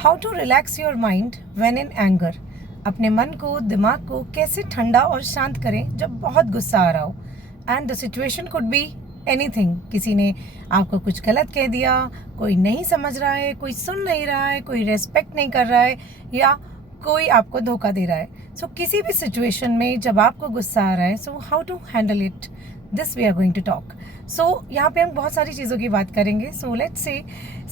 How to relax your mind when in anger. अपने मन को, दिमाग को कैसे ठंडा और शांत करें जब बहुत गुस्सा आ रहा हो। And the situation could be anything. किसी ने आपको कुछ गलत कह दिया, कोई नहीं समझ रहा है, कोई सुन नहीं रहा है, कोई रेस्पेक्ट नहीं कर रहा है, या कोई आपको धोखा दे रहा है। सो किसी भी सिचुएशन में जब आपको गुस्सा आ रहा है, so how to handle it, this we are going to talk. So यहाँ पे हम बहुत सारी चीज़ों की बात करेंगे। सो लेट्स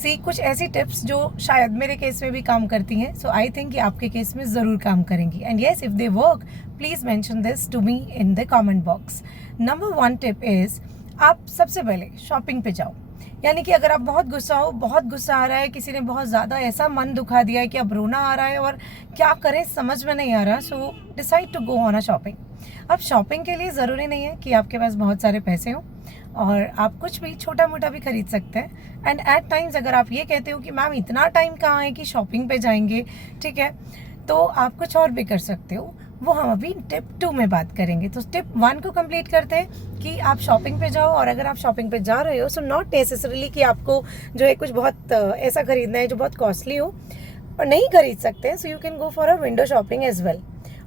सी कुछ ऐसी टिप्स जो शायद मेरे केस में भी काम करती हैं। सो आई थिंक कि आपके केस में ज़रूर काम करेंगी। And yes, if they work, please mention this to me in the comment box. Number 1 tip is, आप सबसे पहले शॉपिंग पे जाओ। यानी कि अगर आप बहुत गुस्सा हो, बहुत गुस्सा आ रहा है, किसी ने बहुत ज़्यादा ऐसा मन दुखा दिया है कि अब रोना आ रहा है और क्या करें समझ में नहीं आ रहा, so decide to go on a shopping. अब शॉपिंग के लिए ज़रूरी नहीं है कि आपके पास बहुत सारे पैसे हों, और आप कुछ भी छोटा मोटा भी खरीद सकते हैं। एंड एट टाइम्स अगर आप ये कहते हो कि मैम इतना टाइम कहाँ है कि शॉपिंग पे जाएंगे, ठीक है, तो आप कुछ और भी कर सकते हो। वो हम अभी टिप 2 में बात करेंगे। तो टिप 1 को कंप्लीट करते हैं कि आप शॉपिंग पे जाओ। और अगर आप शॉपिंग पे जा रहे हो, सो नॉट नेसेसरीली कि आपको जो है कुछ बहुत ऐसा खरीदना है जो बहुत कॉस्टली हो, और नहीं खरीद सकते हैं, so you can go for a window shopping as well.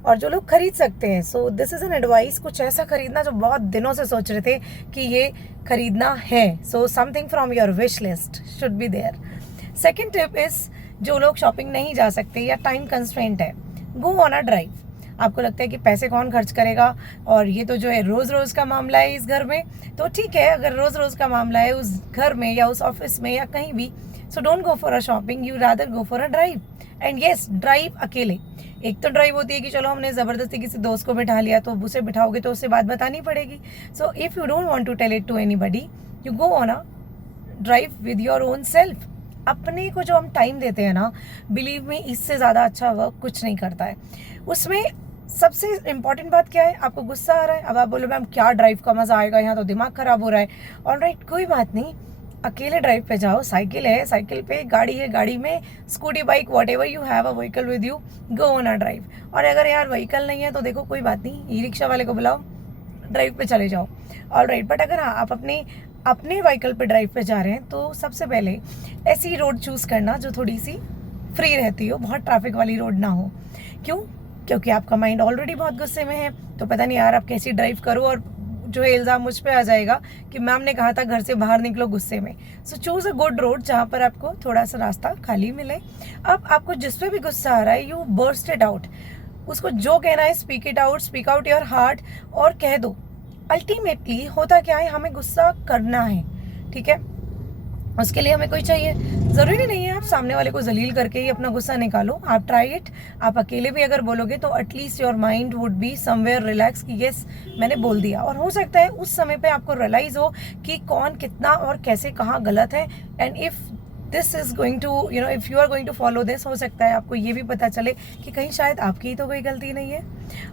और जो लोग खरीद सकते हैं, so this is an advice, कुछ ऐसा खरीदना जो बहुत दिनों से सोच रहे थे कि ये खरीदना है। So something from your wish list should be there. Second tip is, जो लोग शॉपिंग नहीं जा सकते या टाइम कंस्ट्रेंट है, गो ऑन अ ड्राइव। आपको लगता है कि पैसे कौन खर्च करेगा, और ये तो जो है रोज़ रोज़ का मामला है इस घर में, तो ठीक है, अगर रोज़ रोज़ का मामला है उस घर में या उस ऑफिस में या कहीं भी, so don't go for a shopping, you rather go for a drive. And yes, drive अकेले। एक तो ड्राइव होती है कि चलो हमने ज़बरदस्ती किसी दोस्त को बिठा लिया, तो उसे बिठाओगे तो उससे बात बतानी पड़ेगी। So if you don't want to tell it to anybody, you go on a drive with your own self. अपने को जो हम टाइम देते हैं ना, बिलीव मी, इससे ज़्यादा अच्छा वर्क कुछ नहीं करता है। उसमें सबसे इम्पॉर्टेंट बात क्या है, आपको गुस्सा आ रहा है, अब आप बोलो मैम क्या ड्राइव का मज़ा आएगा, यहाँ तो दिमाग ख़राब हो रहा है। ऑलराइट, कोई बात नहीं, अकेले ड्राइव पे जाओ। साइकिल है, साइकिल पे, गाड़ी है, गाड़ी में, scooty, bike, what ever you have a vehicle with you, go on a drive. और अगर यार व्हीकल नहीं है तो देखो कोई बात नहीं, ई रिक्शा वाले को बुलाओ, ड्राइव पे चले जाओ। ऑलराइट, बट अगर हाँ आप अपने व्हीकल पे ड्राइव पे जा रहे हैं, तो सबसे पहले ऐसी रोड चूज़ करना जो थोड़ी सी फ्री रहती हो, बहुत ट्रैफिक वाली रोड ना हो। क्यों? क्योंकि आपका माइंड ऑलरेडी बहुत गुस्से में है, तो पता नहीं यार आप कैसी ड्राइव करो और जो है इल्ज़ाम मुझ पे आ जाएगा कि मैम ने कहा था घर से बाहर निकलो गुस्से में। सो चूज़ अ गुड रोड जहाँ पर आपको थोड़ा सा रास्ता खाली मिले। अब आपको जिस पे भी गुस्सा आ रहा है, यू बर्स्ट इट आउट। उसको जो कहना है speak it out, speak out your heart, और कह दो। अल्टीमेटली होता क्या है, हमें गुस्सा करना है, ठीक है, उसके लिए हमें कोई चाहिए। ज़रूरी नहीं है आप सामने वाले को जलील करके ही अपना गुस्सा निकालो, आप ट्राई इट। आप अकेले भी अगर बोलोगे तो at least your mind would be somewhere relax कि येस मैंने बोल दिया। और हो सकता है उस समय पे आपको रियलाइज़ हो कि कौन कितना और कैसे कहाँ गलत है। And if this is going to if you are going to follow this, हो सकता है आपको ये भी पता चले कि कहीं शायद आपकी ही तो कोई गलती नहीं है।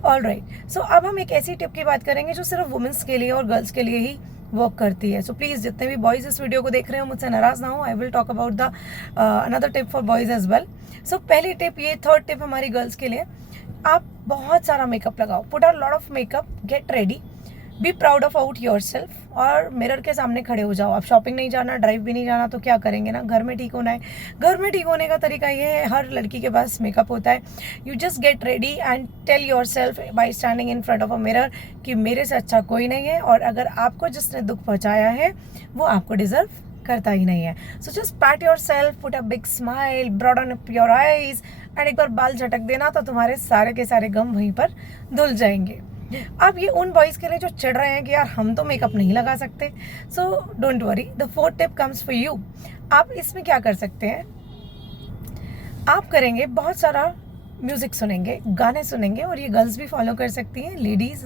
ऑलराइट, सो अब हम एक ऐसी टिप की बात करेंगे जो सिर्फ वुमेंस के लिए और गर्ल्स के लिए ही वर्क करती है। सो प्लीज़ जितने भी बॉयज़ इस वीडियो को देख रहे हो, मुझसे नाराज़ ना हो। I will talk about the another tip for boys as well. So पहली टिप, ये थर्ड टिप हमारी गर्ल्स के लिए, आप बहुत सारा मेकअप लगाओ, put a lot of makeup, get ready, be proud of out your self, और मिरर के सामने खड़े हो जाओ। आप शॉपिंग नहीं जाना, ड्राइव भी नहीं जाना, तो क्या करेंगे ना, घर में ठीक होना है। घर में ठीक होने का तरीका ये है, हर लड़की के पास मेकअप होता है। You just get ready and tell yourself by standing in front of a mirror कि मेरे से अच्छा कोई नहीं है, और अगर आपको जिसने दुख पहुँचाया है वो आपको डिजर्व करता ही नहीं है। So just pat yourself, put a big smile, broaden up your eyes, and एक बार बाल झटक देना तो तुम्हारे सारे के सारे गम वहीं पर धुल जाएंगे। अब ये उन बॉयज़ के लिए जो चिढ़ रहे हैं कि यार हम तो मेकअप नहीं लगा सकते, so don't worry, the fourth tip comes for you. आप इसमें क्या कर सकते हैं, आप करेंगे बहुत सारा म्यूज़िक सुनेंगे, गाने सुनेंगे, और ये गर्ल्स भी फॉलो कर सकती हैं, लेडीज़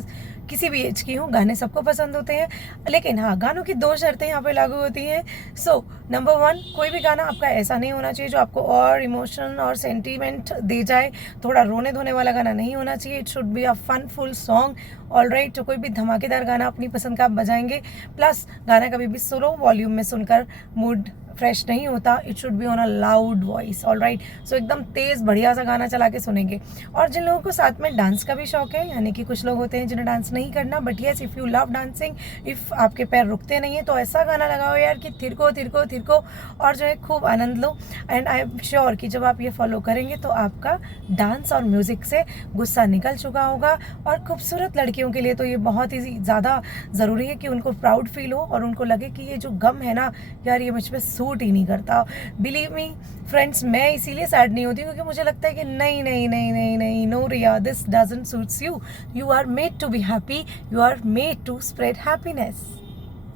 किसी भी एज की हो, गाने सबको पसंद होते हैं। लेकिन हाँ, गानों की 2 शर्तें यहाँ पे लागू होती हैं। सो नंबर 1, कोई भी गाना आपका ऐसा नहीं होना चाहिए जो आपको और इमोशन और सेंटीमेंट दे जाए, थोड़ा रोने धोने वाला गाना नहीं होना चाहिए। It should be a funful song. Alright, तो कोई भी धमाकेदार गाना अपनी पसंद का आप बजाएंगे, प्लस गाना कभी भी स्लो वॉल्यूम में सुनकर मूड फ्रेश नहीं होता, it should be on a loud voice, alright. So एकदम तेज़ बढ़िया सा गाना चला के सुनेंगे। और जिन लोगों को साथ में डांस का भी शौक है, यानी कि कुछ लोग होते हैं जिन्हें डांस नहीं करना, but yes if you love dancing, if आपके पैर रुकते नहीं हैं, तो ऐसा गाना लगाओ यार कि थिरको थिरको थिरको, और जो है खूब आनंद लो। एंड आई एम श्योर कि जब आप ये फॉलो करेंगे तो आपका डांस और म्यूज़िक से गुस्सा निकल चुका होगा। और खूबसूरत लड़कियों के लिए तो ये बहुत ही ज़्यादा ज़रूरी है कि उनको प्राउड फील हो और उनको लगे कि ये जो गम है ना यार, ये मुझ पर सूट ही नहीं करता। बिलीव मी फ्रेंड्स, मैं इसीलिए सैड नहीं होती क्योंकि मुझे लगता है कि नहीं नहीं नहीं नहीं नहीं, no Riya, this doesn't suits you. You are made to be happy, you are made to spread happiness.